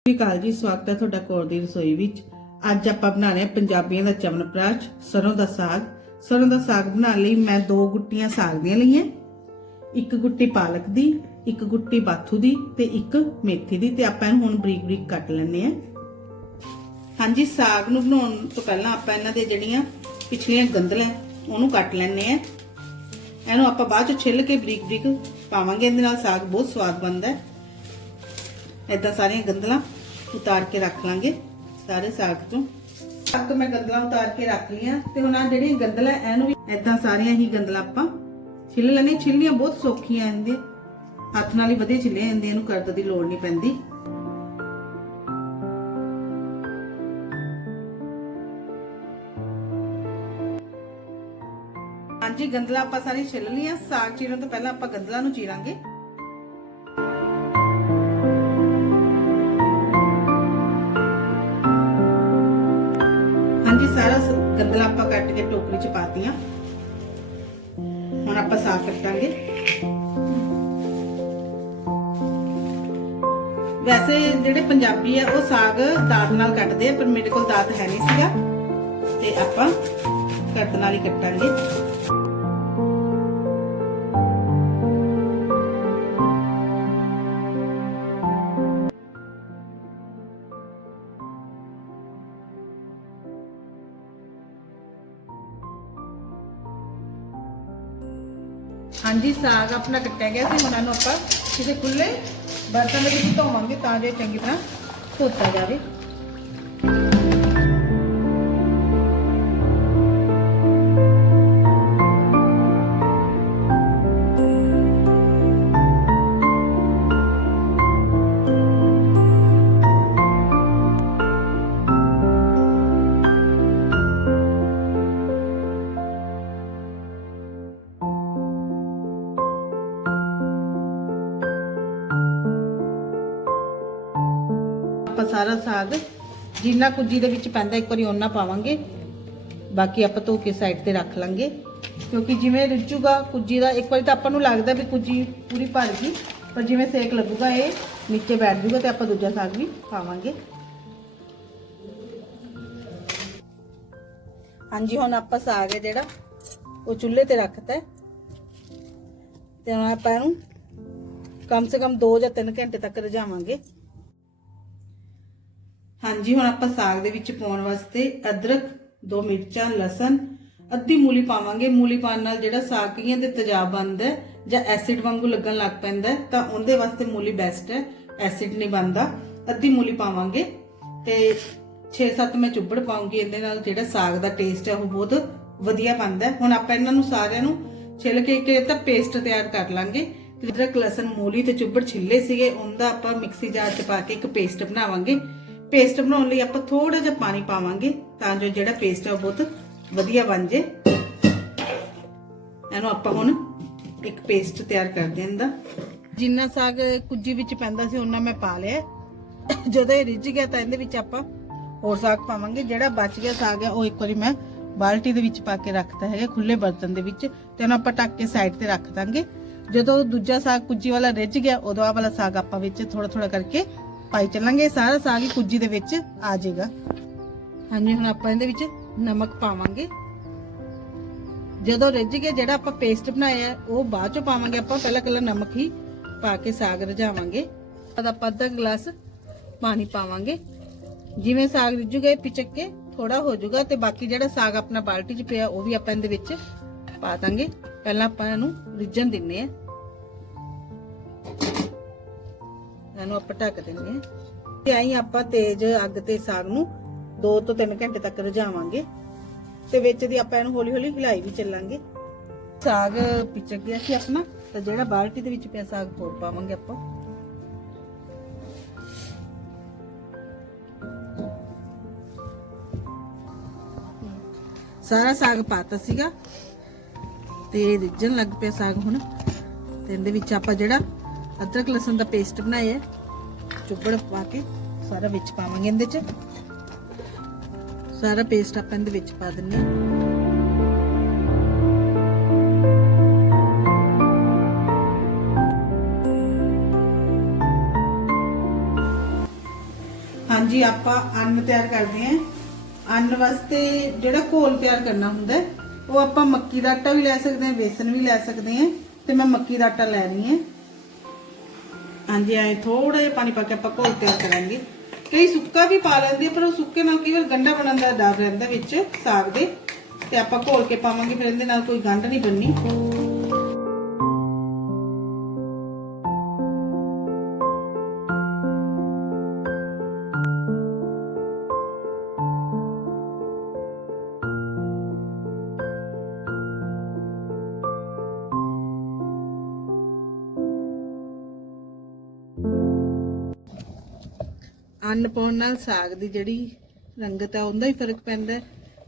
ਸਤਿ ਸ਼੍ਰੀ ਅਕਾਲ ਜੀ, ਸਵਾਗਤ ਹੈ ਤੁਹਾਡਾ ਕੌਰ ਦੀ ਰਸੋਈ ਵਿੱਚ। ਅੱਜ ਆਪਾਂ ਬਣਾ ਰਹੇ ਹਾਂ ਪੰਜਾਬੀਆਂ ਦਾ ਚਵਨਪ੍ਰਾਸ਼ ਸਰੋਂ ਦਾ ਸਾਗ। ਸਰੋਂ ਦਾ ਸਾਗ ਬਣਾਉਣ ਲਈ ਮੈਂ ਦੋ ਗੁੱਟੀਆਂ ਸਾਗ ਦੀਆਂ ਲਈਆਂ। ਇੱਕ ਗੁੱਟੀ ਪਾਲਕ ਦੀ, ਇੱਕ ਗੁੱਟੀ ਬਾਥੂ ਦੀ ਤੇ ਇੱਕ ਮੇਥੀ ਦੀ ਤੇ ਆਪਾਂ ਇਹਨੂੰ ਹੁਣ ਬਰੀਕ ਬਰੀਕ ਕੱਟ ਲੈਣੇ ਆ ਹਾਂਜੀ, ਸਾਗ ਨੂੰ ਬਣਾਉਣ ਤੋਂ ਪਹਿਲਾਂ ਆਪਾਂ ਇਹਨਾਂ ਦੇ ਜਿਹੜੀਆਂ ਪਿਛਲੀਆਂ ਗੰਦਲਾਂ ਉਹਨੂੰ ਕੱਟ ਲੈਣੇ ਆ ਇਹਨੂੰ ਆਪਾਂ ਬਾਅਦ ਚ ਛਿੱਲ ਕੇ ਬਰੀਕ ਬਰੀਕ ਪਾਵਾਂਗੇ। ਇਹਦੇ ਨਾਲ ਸਾਗ ਬਹੁਤ ਸਵਾਦ ਬਣਦਾ ਹੈ। ਇਦਾਂ ਸਾਰੀਆਂ ਗੰਦਲਾਂ ਉਤਾਰ ਕੇ ਰੱਖ ਲਾਂਗੇ, ਸਾਰੇ ਸਾਗ ਤੋਂ ਸਾਗ ਤੋਂ ਮੈਂ ਗੰਦਲਾਂ ਉਤਾਰ ਕੇ ਰੱਖ ਲੀਆਂ ਤੇ ਹੁਣ ਆ ਜਿਹੜੀਆਂ ਗੰਦਲਾਂ ਇਹਨੂੰ ਵੀ ਇਦਾਂ ਸਾਰੀਆਂ ਹੀ ਗੰਦਲਾਂ ਆਪਾਂ ਛਿੱਲ ਲੈਣੀ ਛਿੱਲੀਆਂ ਬਹੁਤ ਸੌਖੀਆਂ ਆਂਦੇ ਹੱਥ ਨਾਲ ਹੀ ਵਧੀਆ ਛਿੱਲੇ ਜਾਂਦੇ ਇਹਨੂੰ ਕਰਦ ਦੀ ਲੋੜ ਨਹੀਂ ਪੈਂਦੀ। ਹਾਂਜੀ ਗੰਦਲਾ ਆਪਾਂ ਸਾਰੀ ਛਿੱਲ ਲਈਆਂ। ਸਾਗ ਚੀਰਨ ਤੋਂ ਪਹਿਲਾਂ ਆਪਾਂ ਗੰਦਲਾਂ ਨੂੰ ਚੀਰਾਂਗੇ। ਕੱਟ ਪਾਤੀਆਂ। ਹੁਣ ਆਪਾਂ ਸਾਗ ਕੱਟਾਂਗੇ ਵੈਸੇ ਜਿਹੜੇ ਪੰਜਾਬੀ ਆ, ਉਹ ਸਾਗ ਦਾਤ ਨਾਲ ਕੱਟਦੇ ਆ, ਪਰ ਮੇਰੇ ਕੋਲ ਦਾਤ ਹੈ ਨਹੀਂ ਸੀਗਾ। ਤੇ ਆਪਾਂ ਕੱਟ ਨਾਲ ਹੀ ਕੱਟਾਂਗੇ। ਹਾਂਜੀ, ਸਾਗ ਆਪਣਾ ਕੱਟਿਆ ਗਿਆ ਸੀ ਉਹਨਾਂ ਨੂੰ ਆਪਾਂ। ਕਿਸੇ ਖੁੱਲੇ ਬਰਤਨ ਦੇ ਵਿੱਚ ਧੋਵਾਂਗੇ ਤਾਂ ਜੋ ਚੰਗੀ ਤਰ੍ਹਾਂ ਧੋਤਾ ਜਾਵੇ। ਆਪਾਂ ਸਾਰਾ ਸਾਗ ਜਿੰਨਾ ਕੁੱਜੀ ਦੇ ਵਿੱਚ ਪੈਂਦਾ, ਇੱਕ ਵਾਰੀ ਉਹਨਾਂ ਪਾਵਾਂਗੇ। ਬਾਕੀ ਆਪਾਂ ਧੋ ਕੇ ਸਾਈਡ ਤੇ ਰੱਖ ਲਾਂਗੇ। ਕਿਉਂਕਿ ਜਿਵੇਂ ਰਿੱਝੂਗਾ ਕੁੱਜੀ ਦਾ, ਇੱਕ ਵਾਰੀ ਤਾਂ ਆਪਾਂ ਨੂੰ ਲੱਗਦਾ ਵੀ ਕੁੱਜੀ ਪੂਰੀ ਭਰ ਗਈ, ਪਰ ਜਿਵੇਂ ਸੇਕ ਲੱਗੂਗਾ ਇਹ, ਨੀਚੇ ਬੈਠ ਜੂਗਾ ਤੇ ਆਪਾਂ ਦੂਜਾ ਸਾਗ ਵੀ ਪਾਵਾਂਗੇ। ਹਾਂਜੀ, ਹੁਣ ਆਪਾਂ ਸਾਗ ਹੈ ਜਿਹੜਾ, ਉਹ ਚੁੱਲ੍ਹੇ ਤੇ ਰੱਖਤਾ ਹੈ। ਤੇ ਹੁਣ ਆਪਾਂ ਇਹਨੂੰ ਕਮ ਸੇ ਕਮ 2 ਜਾਂ 3 ਘੰਟੇ ਤੱਕ ਰਝਾਵਾਂਗੇ ਹਾਂਜੀ, ਹੁਣ ਆਪਾਂ ਸਾਗ ਦੇ ਵਿੱਚ ਪਾਉਣ ਵਾਸਤੇ ਅਦਰਕ, ਦੋ ਮਿਰਚਾਂ, ਲਸਣ, ਅੱਧੀ ਮੂਲੀ ਪਾਵਾਂਗੇ। ਮੂਲੀ ਪਾਉਣ ਨਾਲ ਜਿਹੜਾ ਸਾਗ ਕਈਆਂ ਦੇ ਤੇਜ਼ਾਬ ਬਣਦਾ ਜਾਂ ਐਸਿਡ ਵਾਂਗੂ ਲੱਗਣ ਲੱਗ ਪੈਂਦਾ ਤਾਂ ਉਹਦੇ ਵਾਸਤੇ ਮੂਲੀ ਬੈਸਟ ਹੈ। ਐਸਿਡ ਨਹੀਂ ਬਣਦਾ। ਅੱਧੀ ਮੂਲੀ ਪਾਵਾਂਗੇ ਤੇ 6-7 ਮੈਂ ਚੁੱਬੜ ਪਾਉਂਗੀ। ਇਹਦੇ ਨਾਲ ਜਿਹੜਾ ਸਾਗ ਦਾ ਟੇਸਟ ਹੈ, ਉਹ ਬਹੁਤ ਵਧੀਆ ਬਣਦਾ ਹੁਣ ਆਪਾਂ ਇਹਨਾਂ ਨੂੰ ਸਾਰਿਆਂ ਨੂੰ ਛਿੱਲ ਕੇ ਇੱਕ ਤਾਂ ਪੇਸਟ ਤਿਆਰ ਕਰ ਲਾਂਗੇ। ਤੇ ਅਦਰਕ, ਲਸਣ, ਮੂਲੀ ਤੇ ਚੁੱਬੜ ਛਿੱਲੇ ਸੀਗੇ, ਉਹਦਾ ਆਪਾਂ ਮਿਕਸੀ ਜਾਰ 'ਚ ਪਾ ਕੇ ਇੱਕ ਪੇਸਟ ਬਣਾਵਾਂਗੇ। ਪੇਸਟ ਬਣਾਉਣ ਲਈ ਆਪਾਂ ਥੋੜਾ ਜਿਹਾ ਪਾਣੀ ਪਾਵਾਂਗੇ ਤਾਂ ਜੋ ਜਿਹੜਾ ਪੇਸਟ ਹੈ ਉਹ ਬਹੁਤ ਵਧੀਆ ਬਣ ਜੇ ਇਹਨੂੰ ਆਪਾਂ ਹੁਣ ਇੱਕ ਪੇਸਟ ਤਿਆਰ ਕਰਦੇ ਹਾਂ ਦਾ ਜਿੰਨਾ ਸਾਗ ਕੁੱਜੀ ਵਿੱਚ ਪੈਂਦਾ ਸੀ ਉਹਨਾਂ ਮੈਂ ਪਾ ਲਿਆ। ਜਦੋਂ ਇਹ ਰਿੱਝ ਗਿਆ ਤਾਂ ਇਹਦੇ ਵਿੱਚ ਆਪਾਂ ਹੋਰ ਸਾਗ ਪਾਵਾਂਗੇ। ਜਿਹੜਾ ਬਚ ਗਿਆ ਸਾਗ ਹੈ ਉਹ ਇੱਕ ਵਾਰੀ ਮੈਂ ਬਾਲਟੀ ਦੇ ਵਿੱਚ ਪਾ ਕੇ ਰੱਖਤਾ ਹੈਗਾ ਖੁੱਲੇ ਬਰਤਨ ਦੇ ਵਿੱਚ। ਤੇ ਉਹਨੂੰ ਆਪਾਂ ਟੱਕ ਕੇ ਸਾਈਡ ਤੇ ਰੱਖ ਦਾਂਗੇ। ਜਦੋਂ ਦੂਜਾ ਸਾਗ ਕੁੱਜੀ ਵਾਲਾ ਰਿੱਝ ਗਿਆ, ਉਦੋਂ ਆ ਵਾਲਾ ਸਾਗ ਆਪਾਂ ਵਿੱਚ ਥੋੜਾ ਥੋੜਾ ਕਰਕੇ ਪਾਈ ਚੱਲਾਂਗੇ, ਸਾਰਾ ਸਾਗ ਹੀ ਕੁੱਜੀ ਦੇ ਵਿੱਚ ਆ ਜਾਏਗਾ। ਹਾਂਜੀ, ਹੁਣ ਆਪਾਂ ਇਹਦੇ ਵਿੱਚ ਨਮਕ ਪਾਵਾਂਗੇ। ਜਦੋਂ ਰਿੱਝ ਗਿਆ, ਜਿਹੜਾ ਆਪਾਂ ਪੇਸਟ ਬਣਾਇਆ, ਉਹ ਬਾਅਦ ਚ ਪਾਵਾਂਗੇ ਆਪਾਂ, ਪਹਿਲਾਂ ਕੱਲਾ ਨਮਕ ਹੀ ਪਾ ਕੇ ਸਾਗ ਰਝਾਵਾਂਗੇ। ਬਾਅਦ ਆਪਾਂ ਅੱਧਾ ਗਲਾਸ ਪਾਣੀ ਪਾਵਾਂਗੇ। ਜਿਵੇਂ ਸਾਗ ਰਿੱਝੂਗਾ ਇਹ ਪਿਚਕ ਕੇ ਥੋੜਾ ਹੋ ਜਾਊਗਾ ਤੇ ਬਾਕੀ ਜਿਹੜਾ ਸਾਗ ਆਪਣਾ ਬਾਲਟੀ 'ਚ ਪਿਆ, ਉਹ ਵੀ ਆਪਾਂ ਇਹਦੇ ਵਿੱਚ ਪਾ ਦਾਂਗੇ। ਪਹਿਲਾਂ ਆਪਾਂ ਇਹਨੂੰ ਰਿੱਝਣ ਦਿੰਨੇ ਆ ਇਹਨੂੰ ਆਪਾਂ ਢੱਕ ਦਿੰਨੇ ਆ ਤੇ ਆਈ ਆਪਾਂ ਤੇਜ਼ ਅੱਗ ਤੇ ਸਾਗ ਨੂੰ 2 ਤੋਂ 3 ਘੰਟੇ ਤੱਕ ਰਝਾਵਾਂਗੇ। ਤੇ ਵਿੱਚ ਦੀ ਆਪਾਂ ਇਹਨੂੰ ਹੌਲੀ ਹੌਲੀ ਹਿਲਾਈ ਵੀ ਚੱਲਾਂਗੇ। ਸਾਗ ਪਿਚਕ ਗਿਆ ਸੀ ਆਪਣਾ, ਤੇ ਜਿਹੜਾ ਬਾਲਟੀ ਦੇ ਵਿੱਚ ਪਿਆ ਸਾਗ ਹੋਰ ਪਾਵਾਂਗੇ ਆਪਾਂ। ਸਾਰਾ ਸਾਗ ਪਾਤਾ ਸੀਗਾ। ਤੇ ਰਿੱਝਣ ਲੱਗ ਪਿਆ ਸਾਗ ਹੁਣ। ਤੇ ਇਹਦੇ ਵਿੱਚ ਆਪਾਂ ਜਿਹੜਾ ਅਦਰਕ ਲਸਣ ਦਾ ਪੇਸਟ ਬਣਾਇਆ ਹੈ, ਚੁੱਪੜ ਪਾ ਕੇ ਸਾਰਾ ਵਿੱਚ ਪਾਵਾਂਗੇ ਇਹਦੇ ਚ। ਸਾਰਾ ਪੇਸਟ ਆਪਾਂ ਇਹਦੇ ਵਿੱਚ ਪਾ ਦਿੰਨੇ ਹਾਂ। ਹਾਂਜੀ ਆਪਾਂ ਅੰਨ ਤਿਆਰ ਕਰਦੇ ਹਾਂ। ਅੰਨ ਵਾਸਤੇ ਜਿਹੜਾ ਘੋਲ ਤਿਆਰ ਕਰਨਾ ਹੁੰਦਾ ਉਹ ਆਪਾਂ ਮੱਕੀ ਦਾ ਆਟਾ ਵੀ ਲੈ ਸਕਦੇ ਹਾਂ ਬੇਸਨ ਵੀ ਲੈ ਸਕਦੇ ਹਾਂ ਤੇ ਮੈਂ ਮੱਕੀ ਦਾ ਆਟਾ ਲੈ ਰਹੀ ਹਾਂ। ਹਾਂਜੀ, ਐ ਥੋੜਾ ਜਿਹਾ ਪਾਣੀ ਪਾ ਕੇ ਆਪਾਂ ਘੋਲ ਤਿਆਰ ਕਰਾਂਗੇ। ਕਈ ਸੁੱਕਾ ਵੀ ਪਾ ਲੈਂਦੇ ਪਰ ਉਹ ਸੁੱਕੇ ਨਾਲ ਕਈ ਵਾਰ ਗੰਢਾ ਬਣਨ ਦਾ ਡਰ ਰਹਿੰਦਾ ਵਿੱਚ ਸਾਗ ਦੇ। ਤੇ ਆਪਾਂ ਘੋਲ ਕੇ ਪਾਵਾਂਗੇ, ਫਿਰ ਇਹਦੇ ਨਾਲ ਕੋਈ ਗੰਢ ਨਹੀਂ ਬਣਨੀ। ਅੰਨ ਪਾਉਣ ਨਾਲ ਸਾਗ ਦੀ ਜਿਹੜੀ ਰੰਗਤ ਹੈ ਉਹਦਾ ਹੀ ਫ਼ਰਕ ਪੈਂਦਾ ਹੈ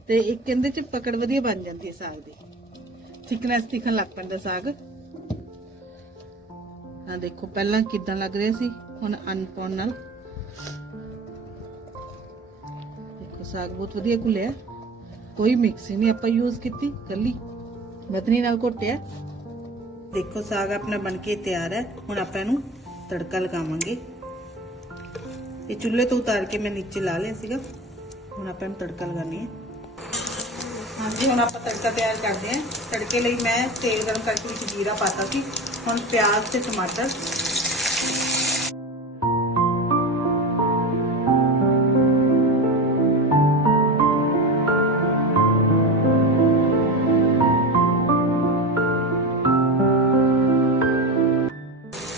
ਤੇ ਇੱਕ ਕਹਿੰਦੇ ਚ ਪਕੜ ਵਧੀਆ ਬਣ ਜਾਂਦੀ ਹੈ ਸਾਗ ਦੀ। ਥਿਕਨੈਸ ਦਿਖਣ ਲੱਗ ਪੈਂਦਾ ਸਾਗ। ਆ ਦੇਖੋ, ਪਹਿਲਾਂ ਕਿਦਾਂ ਲੱਗ ਰਿਹਾ ਸੀ, ਹੁਣ ਅੰਨ ਪਾਉਣ ਨਾਲ। ਦੇਖੋ, ਸਾਗ ਬਹੁਤ ਵਧੀਆ ਘੁਲਿਆ। ਕੋਈ ਮਿਕਸੀ ਨਹੀਂ ਆਪਾਂ ਯੂਜ਼ ਕੀਤੀ ਕੱਲੀ ਬਤਨੀ ਨਾਲ ਘੋਟਿਆ। ਦੇਖੋ, ਸਾਗ ਆਪਣਾ ਬਣ ਕੇ ਤਿਆਰ ਹੈ। ਹੁਣ ਆਪਾਂ ਇਹਨੂੰ ਤੜਕਾ ਲਗਾਵਾਂਗੇ। ਇਹ ਚੁੱਲ੍ਹੇ ਤੋਂ ਉਤਾਰ ਕੇ ਮੈਂ ਨੀਚੇ ਲਾ ਲਿਆ ਸੀਗਾ ਹੁਣ ਆਪਾਂ ਇਹਨੂੰ ਤੜਕਾ ਲਗਾਉਣੀ ਹੈ ਹਾਂਜੀ ਹੁਣ ਆਪਾਂ ਤੜਕਾ ਤਿਆਰ ਕਰਦੇ ਹਾਂ ਤੜਕੇ ਲਈ ਮੈਂ ਤੇਲ ਗਰਮ ਕਰਕੇ ਵਿੱਚ ਜੀਰਾ ਪਾਤਾ ਸੀ ਹੁਣ ਪਿਆਜ਼ ਤੇ ਟਮਾਟਰ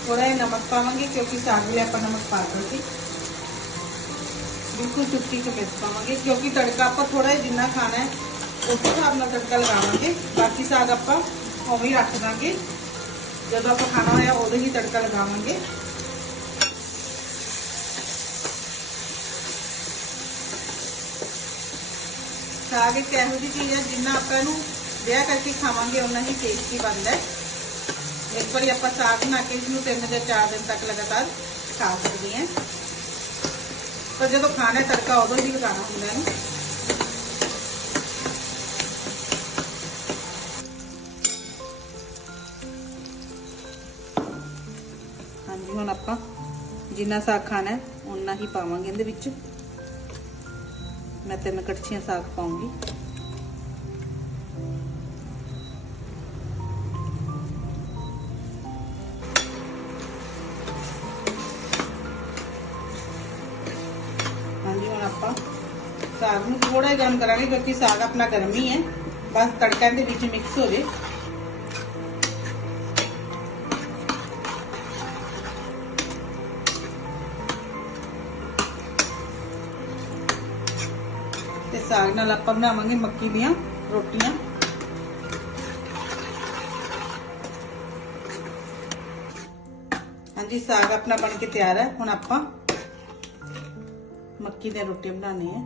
ਥੋੜਾ ਜਿਹਾ ਨਮਕ ਪਾਵਾਂਗੇ ਕਿਉਂਕਿ ਸਾਗ ਲਈ ਆਪਾਂ ਨਮਕ ਪਾ ਦਿੱਤਾ ਸੀ ਬਿਲਕੁਲ ਚੁਟਕੀ ਕੁ ਮਿਰਚ ਪਾਵਾਂਗੇ ਕਿਉਂਕਿ ਤੜਕਾ ਆਪਾਂ ਥੋੜਾ ਜਿਹਾ ਜਿੰਨਾ ਖਾਣਾ ਹੈ ਉਸ ਹਿਸਾਬ ਨਾਲ ਤੜਕਾ ਲਗਾਵਾਂਗੇ ਬਾਕੀ ਸਾਗ ਆਪਾਂ ਉਵੇਂ ਹੀ ਰੱਖ ਦਾਂਗੇ ਜਦੋਂ ਆਪਾਂ ਖਾਣਾ ਹੋਇਆ ਉਦੋਂ ਹੀ ਤੜਕਾ ਲਗਾਵਾਂਗੇ ਸਾਗ ਇੱਕ ਇਹੋ ਜਿਹੀ ਚੀਜ਼ ਹੈ ਜਿੰਨਾ ਆਪਾਂ ਇਹਨੂੰ ਵਿਆਹ ਕਰਕੇ ਖਾਵਾਂਗੇ ਉਨਾ ਹੀ ਟੇਸਟੀ ਬਣਦਾ ਹੈ ਇੱਕ ਵਾਰੀ ਆਪਾਂ ਸਾਗ ਬਣਾ ਕੇ ਇਹਨੂੰ ਤਿੰਨ ਜਾਂ ਚਾਰ ਦਿਨ ਤੱਕ ਲਗਾਤਾਰ ਖਾ ਸਕਦੇ ਹਾਂ ਪਰ ਜਦੋਂ ਖਾਣਾ ਤੜਕਾ ਉਦੋਂ ਹੀ ਲਗਾਉਣਾ ਹੁੰਦਾ ਇਹਨੂੰ ਹਾਂਜੀ, ਹੁਣ ਆਪਾਂ ਜਿੰਨਾ ਸਾਗ ਖਾਣਾ ਉਨਾ ਹੀ ਪਾਵਾਂਗੇ ਇਹਦੇ ਵਿੱਚ। ਮੈਂ ਤਿੰਨ ਕੜਛੀਆਂ ਸਾਗ ਪਾਉਂਗੀ। ਆਪਾਂ। ਸਾਗ ਨੂੰ ਥੋੜਾ ਜਿਹਾ ਗਰਮ ਕਰਾਂਗੇ ਕਿਉਂਕਿ ਸਾਗ ਆਪਣਾ ਗਰਮ ਹੀ। ਹੈ ਬਸ ਤੜਕਾ ਦੇ ਵਿੱਚ ਮਿਕਸ ਹੋ ਜੇ। ਤੇ ਸਾਗ ਨਾਲ ਆਪਾਂ ਬਣਾਵਾਂਗੇ ਮੱਕੀ ਦੀਆਂ ਰੋਟੀਆਂ। ਹਾਂਜੀ, ਸਾਗ ਆਪਣਾ ਬਣ ਕੇ ਤਿਆਰ ਹੈ। ਹੁਣ ਆਪਾਂ ਮੱਕੀ ਦੀਆਂ ਰੋਟੀਆਂ ਬਣਾਉਣੇ ਆ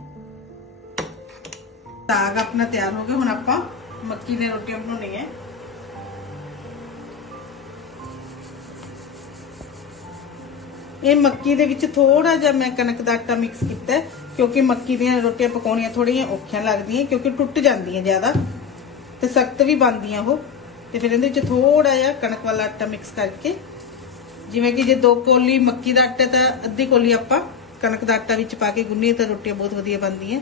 ਸਾਗ ਆਪਣਾ ਤਿਆਰ ਹੋ ਗਿਆ, ਹੁਣ ਆਪਾਂ ਮੱਕੀ ਦੀਆਂ ਰੋਟੀਆਂ ਬਣਾਉਣੀਆਂ ਇਹ ਮੱਕੀ ਦੇ ਵਿੱਚ ਥੋੜਾ ਜਿਹਾ ਮੈਂ ਕਣਕ ਦਾ ਆਟਾ ਮਿਕਸ ਕੀਤਾ ਕਿਉਂਕਿ ਮੱਕੀ ਦੀਆਂ ਰੋਟੀਆਂ ਪਕਾਉਣੀਆਂ ਥੋੜੀਆਂ ਔਖੀਆਂ ਲੱਗਦੀਆਂ, ਕਿਉਂਕਿ ਟੁੱਟ ਜਾਂਦੀਆਂ ਜ਼ਿਆਦਾ ਤੇ ਸਖਤ ਵੀ ਬਣਦੀਆਂ ਉਹ। ਤੇ ਫਿਰ ਇਹਦੇ ਵਿੱਚ ਥੋੜਾ ਜਿਹਾ ਕਣਕ ਵਾਲਾ ਆਟਾ ਮਿਕਸ ਕਰਕੇ, ਜਿਵੇਂ ਕਿ ਜੇ ਦੋ ਕੋਲੀ ਮੱਕੀ ਦਾ ਆਟਾ ਤਾਂ ਅੱਧੀ ਕੋਲੀ ਆਪਾਂ ਕਣਕ ਦਾ ਆਟਾ ਵਿੱਚ ਪਾ ਕੇ ਗੁੰਨੀਏ ਤਾਂ ਰੋਟੀਆਂ ਬਹੁਤ ਵਧੀਆ ਬਣਦੀਆਂ।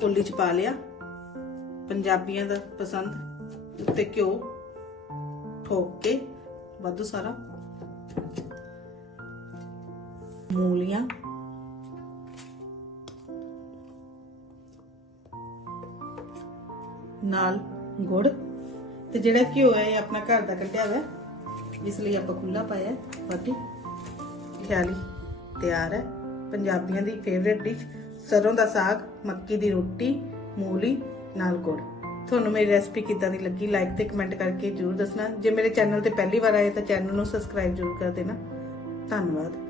ਕੋਲੀ ਚ ਪਾ ਲਿਆ। ਪੰਜਾਬੀਆਂ ਦਾ ਪਸੰਦ ਉੱਤੇ ਘਿਓ ਠੋਕ ਕੇ ਵਾਧੂ ਸਾਰਾ। ਮੂਲੀਆਂ। ਨਾਲ ਗੁੜ ਤੇ ਜਿਹੜਾ ਘਿਓ ਹੈ ਇਹ ਆਪਣਾ ਘਰ ਦਾ ਕੱਢਿਆ ਹੋਇਆ। ਇਸ ਲਈ ਆਪਾਂ ਖੁੱਲਾ ਪਾਇਆ ਬਾਕੀ ਖਿਆਲੀ ਤਿਆਰ ਹੈ। ਪੰਜਾਬੀਆਂ ਦੀ ਫੇਵਰੇਟ ਡਿਸ਼ ਸਰੋਂ ਦਾ ਸਾਗ, ਮੱਕੀ ਦੀ ਰੋਟੀ, ਮੂਲੀ ਨਾਲ ਗੁੜ ਤੁਹਾਨੂੰ ਮੇਰੀ ਰੈਸਪੀ ਕਿੱਦਾਂ ਦੀ ਲੱਗੀ ਲਾਈਕ ਤੇ ਕਮੈਂਟ ਕਰਕੇ ਜਰੂਰ ਦੱਸਣਾ। ਜੇ ਮੇਰੇ ਚੈਨਲ ਤੇ ਪਹਿਲੀ ਵਾਰ ਆਏ ਤਾਂ ਚੈਨਲ ਨੂੰ ਸਬਸਕ੍ਰਾਈਬ ਜਰੂਰ ਕਰ ਦੇਣਾ। ਧੰਨਵਾਦ।